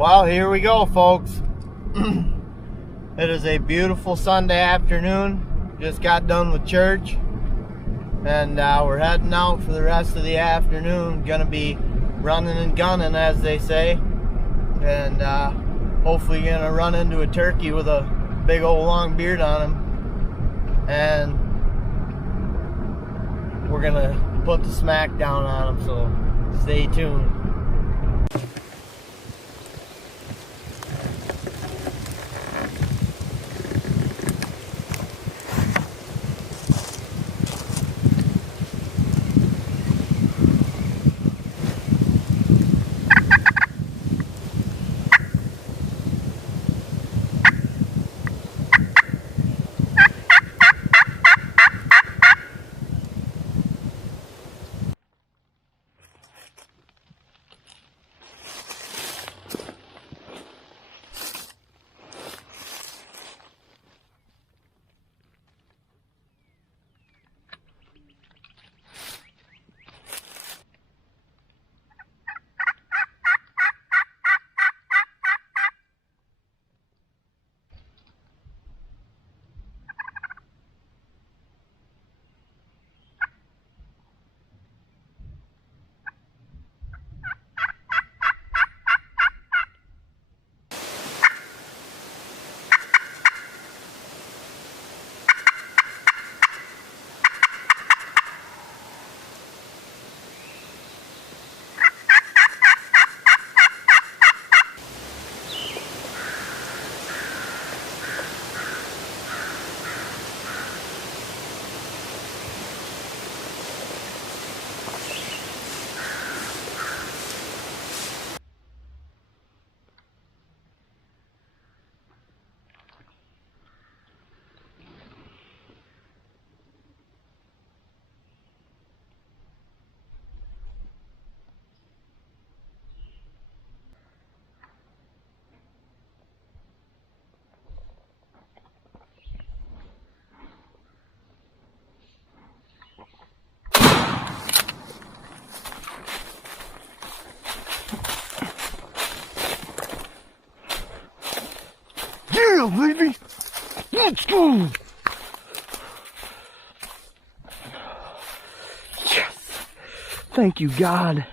Well, here we go, folks. It is a beautiful Sunday afternoon. Just got done with church, and we're heading out for the rest of the afternoon. Gonna be running and gunning, as they say, and hopefully gonna run into a turkey with a big old long beard on him, and we're gonna put the smack down on him, so stay tuned. Yeah, baby! Let's go! Yes! Thank you, God.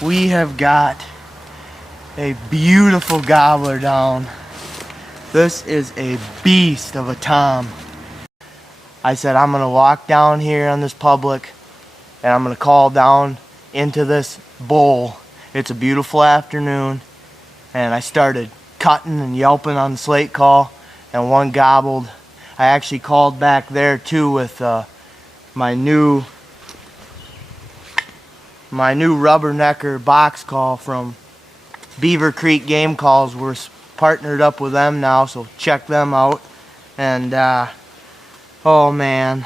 We have got a beautiful gobbler down. This is a beast of a tom. I said I'm gonna walk down here on this public and I'm gonna call down into this bowl. It's a beautiful afternoon, and I started cutting and yelping on the slate call, and one gobbled. I actually called back there too with my new rubbernecker box call from Beaver Creek Game Calls. We're partnered up with them now, so check them out. And oh man,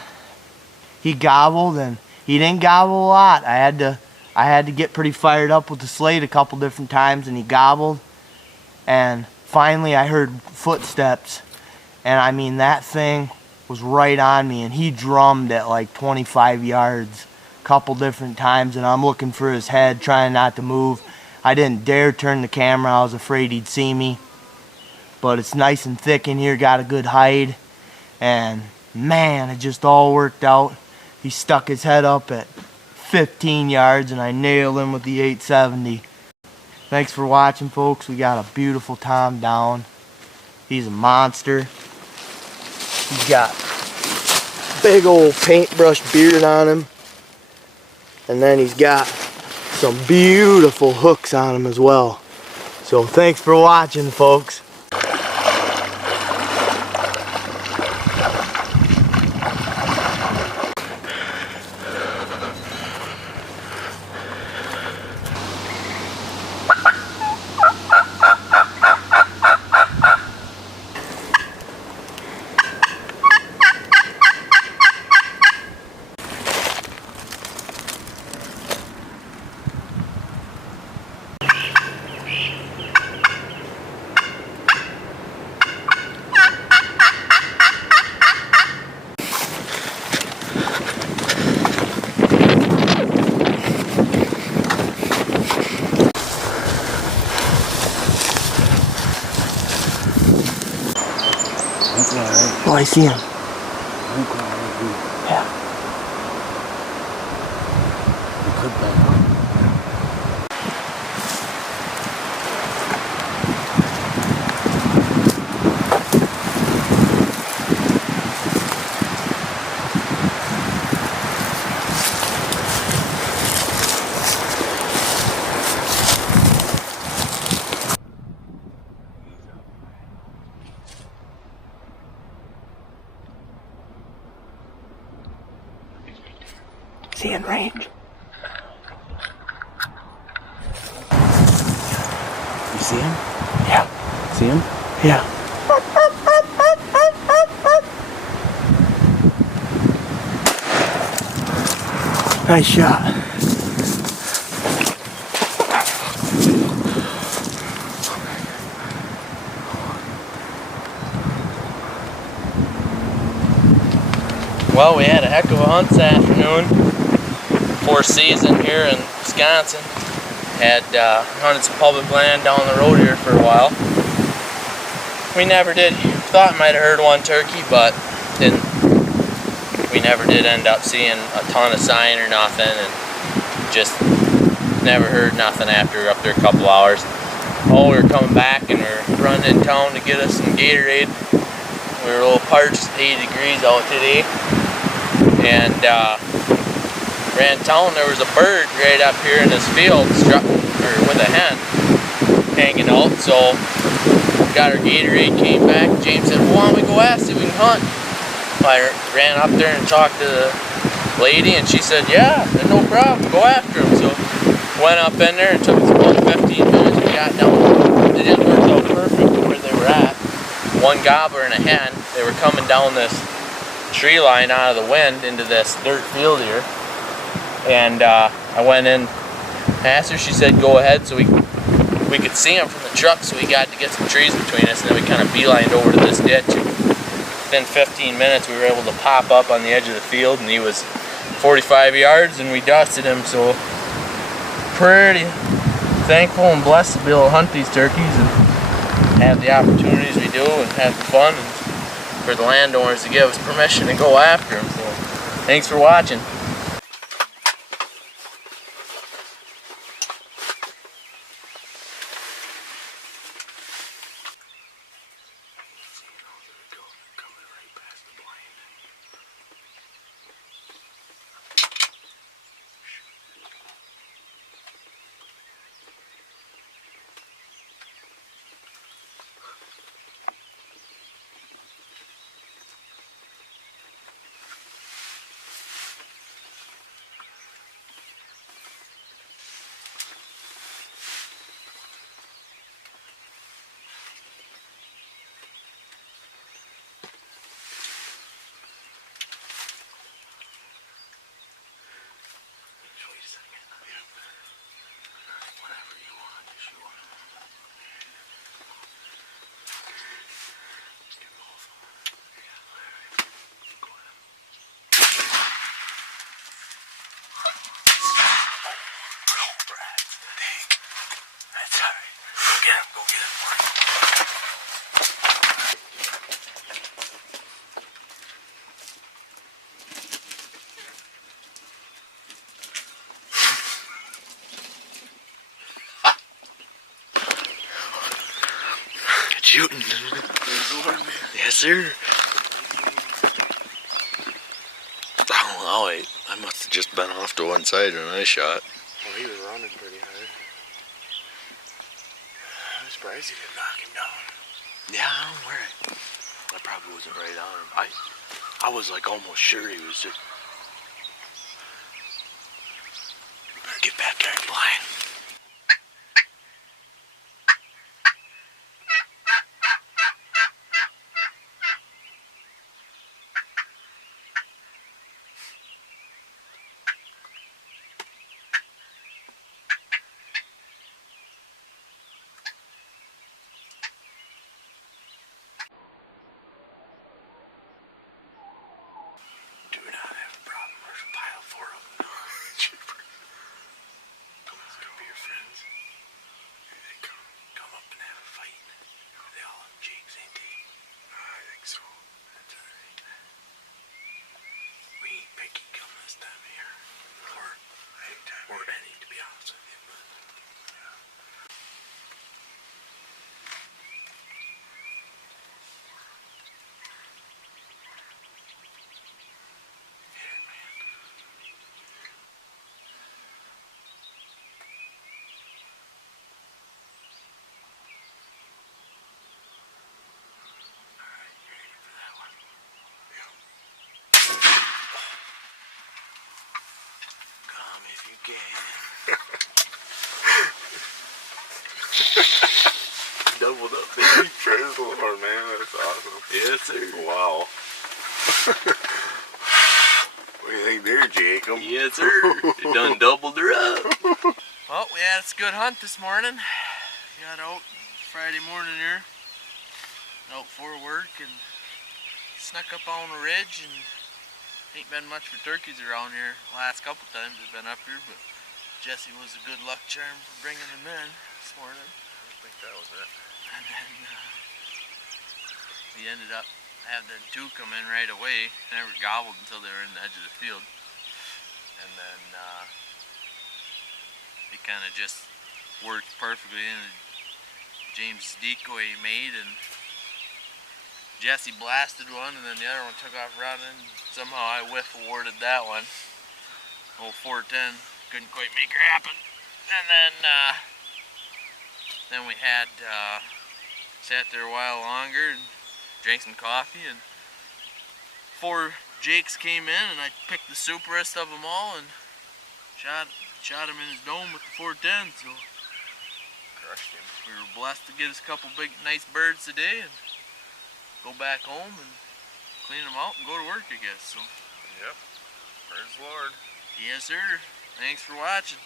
he gobbled, and he didn't gobble a lot. I had to get pretty fired up with the slate a couple different times, and he gobbled. And finally I heard footsteps, and I mean, that thing was right on me, and he drummed at like 25 yards a couple different times, and I'm looking for his head, trying not to move. I didn't dare turn the camera. I was afraid he'd see me. But it's nice and thick in here, got a good height, and man, it just all worked out. He stuck his head up at 15 yards, and I nailed him with the 870. Thanks for watching, folks. We got a beautiful tom down. He's a monster. He's got big old paintbrush beard on him, and then he's got some beautiful hooks on him as well. So thanks for watching, folks. I see him. Yeah. You could back up. Is he in range? You see him? Yeah. See him? Yeah. Nice shot. Well, we had a heck of a hunt this afternoon. Fourth season here in Wisconsin. Had hunted some public land down the road here for a while. We never did, thought we might have heard one turkey, but didn't. We never did end up seeing a ton of sign or nothing, and just never heard nothing after up there a couple hours. Oh, we were coming back and we were running in town to get us some Gatorade. We were a little parched, 80 degrees out today. And ran town, there was a bird right up here in this field with a hen hanging out. So got our Gatorade, came back. James said, well, why don't we go ask if we can hunt? I ran up there and talked to the lady, and she said, yeah, no problem, go after him. So went up in there and took us about 15 minutes. We got down. It didn't work out perfect where they were at. One gobbler and a hen. They were coming down this tree line out of the wind into this dirt field here, and I went in, asked her, she said go ahead, so we could see him from the truck, so we got to get some trees between us, and then we kind of beelined over to this ditch. Within 15 minutes we were able to pop up on the edge of the field, and he was 45 yards, and we dusted him. So pretty thankful and blessed to be able to hunt these turkeys and have the opportunities we do and have the fun, and for the landowners to give us permission to go after them. So thanks for watching. That's alright. Go get him, shooting. Yes, sir. Oh, I must have just been off to one side when I shot. Well, he was running pretty hard. I'm surprised he didn't knock him down. Yeah, I don't know where I probably wasn't right on him. I was like almost sure he was just. Better get back there and blind. Do not have a problem. There's a pile for him. Come on. again. Doubled up, baby. Praise the Lord, man. That's awesome. Yes, sir. Wow. What do you think there, Jacob? Yes, sir. You done doubled her up. Well, we had a good hunt this morning. Got out Friday morning here, out for work, and snuck up on a ridge, and ain't been much for turkeys around here. Last couple times they've been up here, but Jesse was a good luck charm for bringing them in this morning. I think that was it. And then we ended up having the two come in right away. They never gobbled until they were in the edge of the field. And then it kind of just worked perfectly. And James' decoy he made, and Jesse blasted one, and then the other one took off running. Somehow I whiff awarded that one. Old 410 couldn't quite make her happen. And then we had sat there a while longer and drank some coffee, and 4 Jakes came in, and I picked the superest of them all and shot him in his dome with the 410. So Crushed him. we were blessed to get us a couple big nice birds today and go back home and clean them out and go to work, I guess. So Yep. Praise the Lord. yes, sir. Thanks for watching.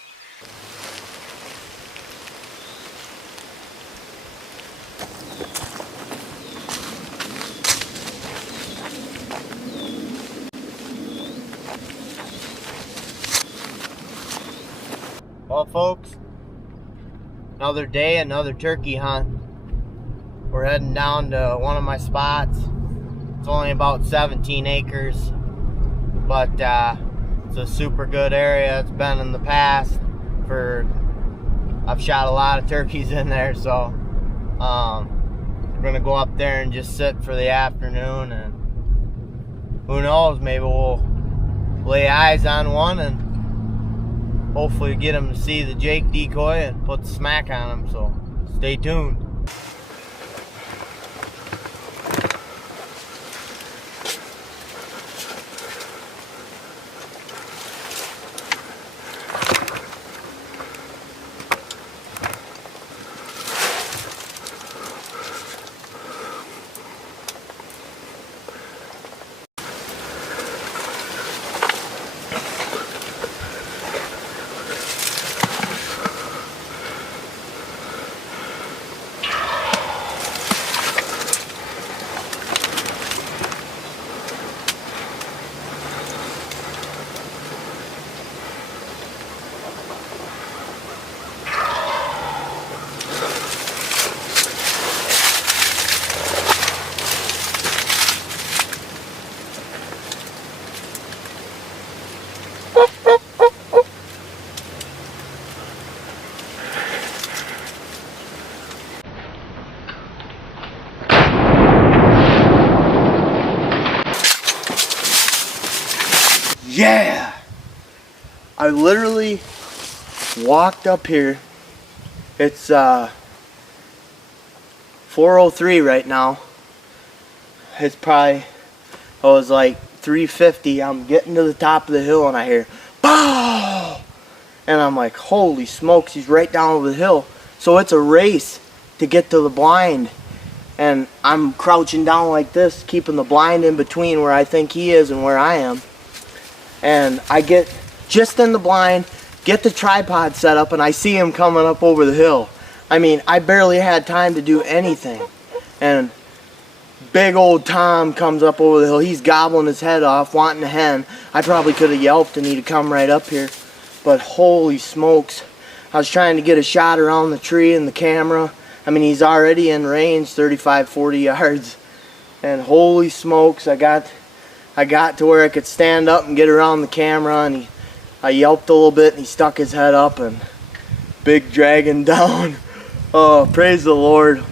Well, folks, another day, another turkey hunt. We're heading down to one of my spots. It's only about 17 acres, but it's a super good area. It's been in the past I've shot a lot of turkeys in there, so we're gonna go up there and just sit for the afternoon, and who knows, maybe we'll lay eyes on one and hopefully get him to see the Jake decoy and put the smack on him, so stay tuned. Yeah! I literally walked up here. It's 4:03 right now. It's probably, I was like 3:50. I'm getting to the top of the hill and I hear BOW! And I'm like, holy smokes, he's right down over the hill. So it's a race to get to the blind. And I'm crouching down like this, keeping the blind in between where I think he is and where I am. And I get just in the blind, get the tripod set up, and I see him coming up over the hill. I mean, I barely had time to do anything. And big old Tom comes up over the hill. He's gobbling his head off, wanting a hen. I probably could have yelped and he'd have come right up here. But holy smokes. I was trying to get a shot around the tree and the camera. I mean, he's already in range, 35, 40 yards. And holy smokes, I got to where I could stand up and get around the camera, and I yelped a little bit, and he stuck his head up, and big dragging down. Oh, praise the Lord.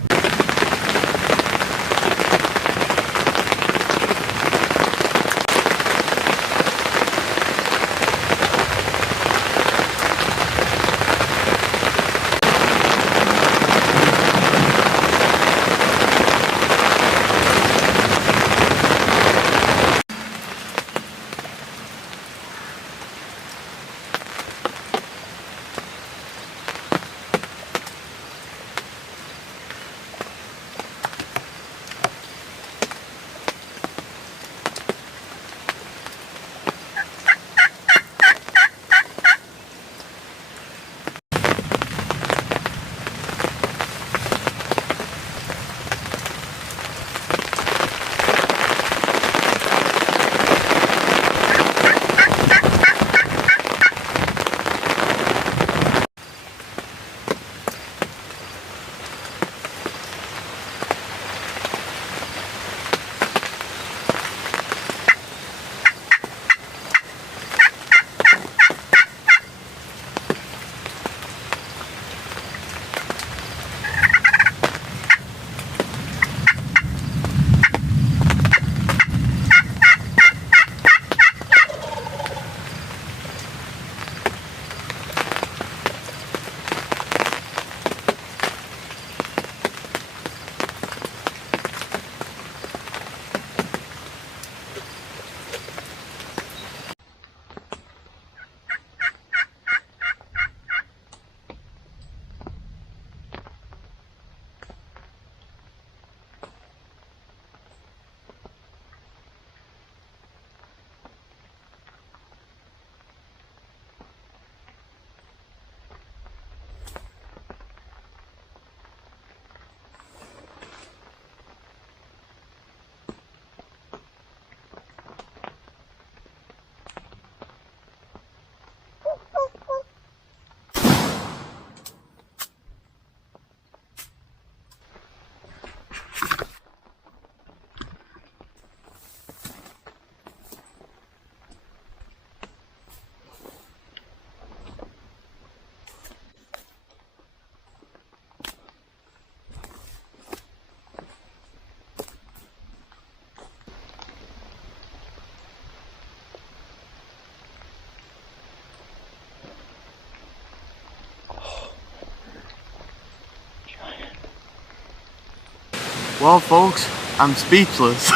Well, folks, I'm speechless.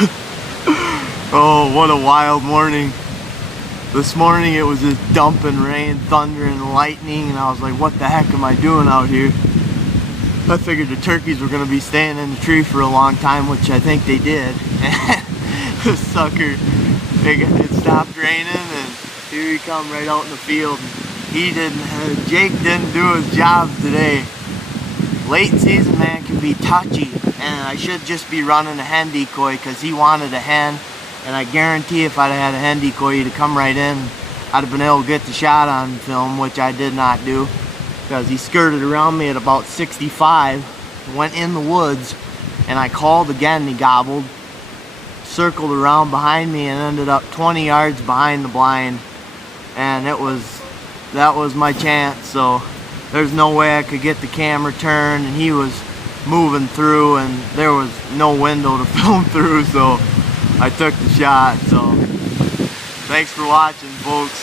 Oh, what a wild morning. This morning it was just dumping rain, thunder, and lightning, and I was like, what the heck am I doing out here? I figured the turkeys were going to be staying in the tree for a long time, which I think they did. And the sucker, it stopped raining, and here he come right out in the field. Jake didn't do his job today. Late season, man, can be touchy, and I should just be running a hen decoy because he wanted a hen, and I guarantee if I'd had a hen decoy, he'd have come right in, I'd have been able to get the shot on film, which I did not do, because he skirted around me at about 65, went in the woods, and I called again, he gobbled, circled around behind me, and ended up 20 yards behind the blind, and that was my chance. So there's no way I could get the camera turned, and he was moving through, and there was no window to film through, so I took the shot. So thanks for watching, folks.